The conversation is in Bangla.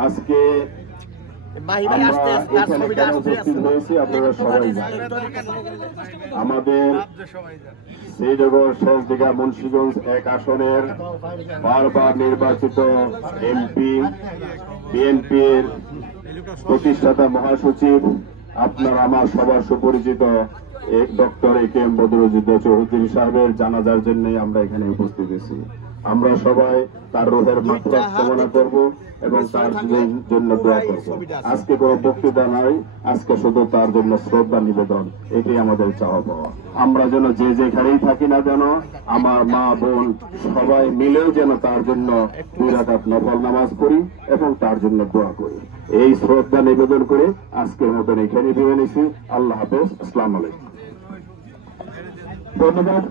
আজকে উপস্থিত হয়েছি আপনারা সবাই আমাদের শ্রীনগর শেষদিঘা মুন্সিগঞ্জ 1 আসনের বারবার নির্বাচিত এমপি বিএনপির প্রতিষ্ঠাতা মহাসচিব আপনার আমার সবার সুপরিচিত ডক্টর এ.কে.এম. বদরুদ্দোজা চৌধুরী সাহেবের জানাজার জন্য আমরা এখানে উপস্থিত হয়েছি। আমরা সবাই তার রোহের মাগফিরাত কামনা করব এবং তার জন্য দোয়া করব। আজকে কোনো বক্তৃতা নাই, আজকে শুধু তার জন্য শ্রদ্ধা নিবেদন, এটাই আমাদের চাওয়া পাওয়া। আমরা যেন যে যেখানেই থাকি না যেন আমার মা বোন সবাই মিলেও যেন তার জন্য 2 রাকাত নফল নামাজ পড়ি এবং তার জন্য দোয়া করি। এই শ্রদ্ধা নিবেদন করে আজকের মতন এখানে বিদায় নিচ্ছি। আল্লাহ হাফেজ। আসসালামু আলাইকুম। ধন্যবাদ।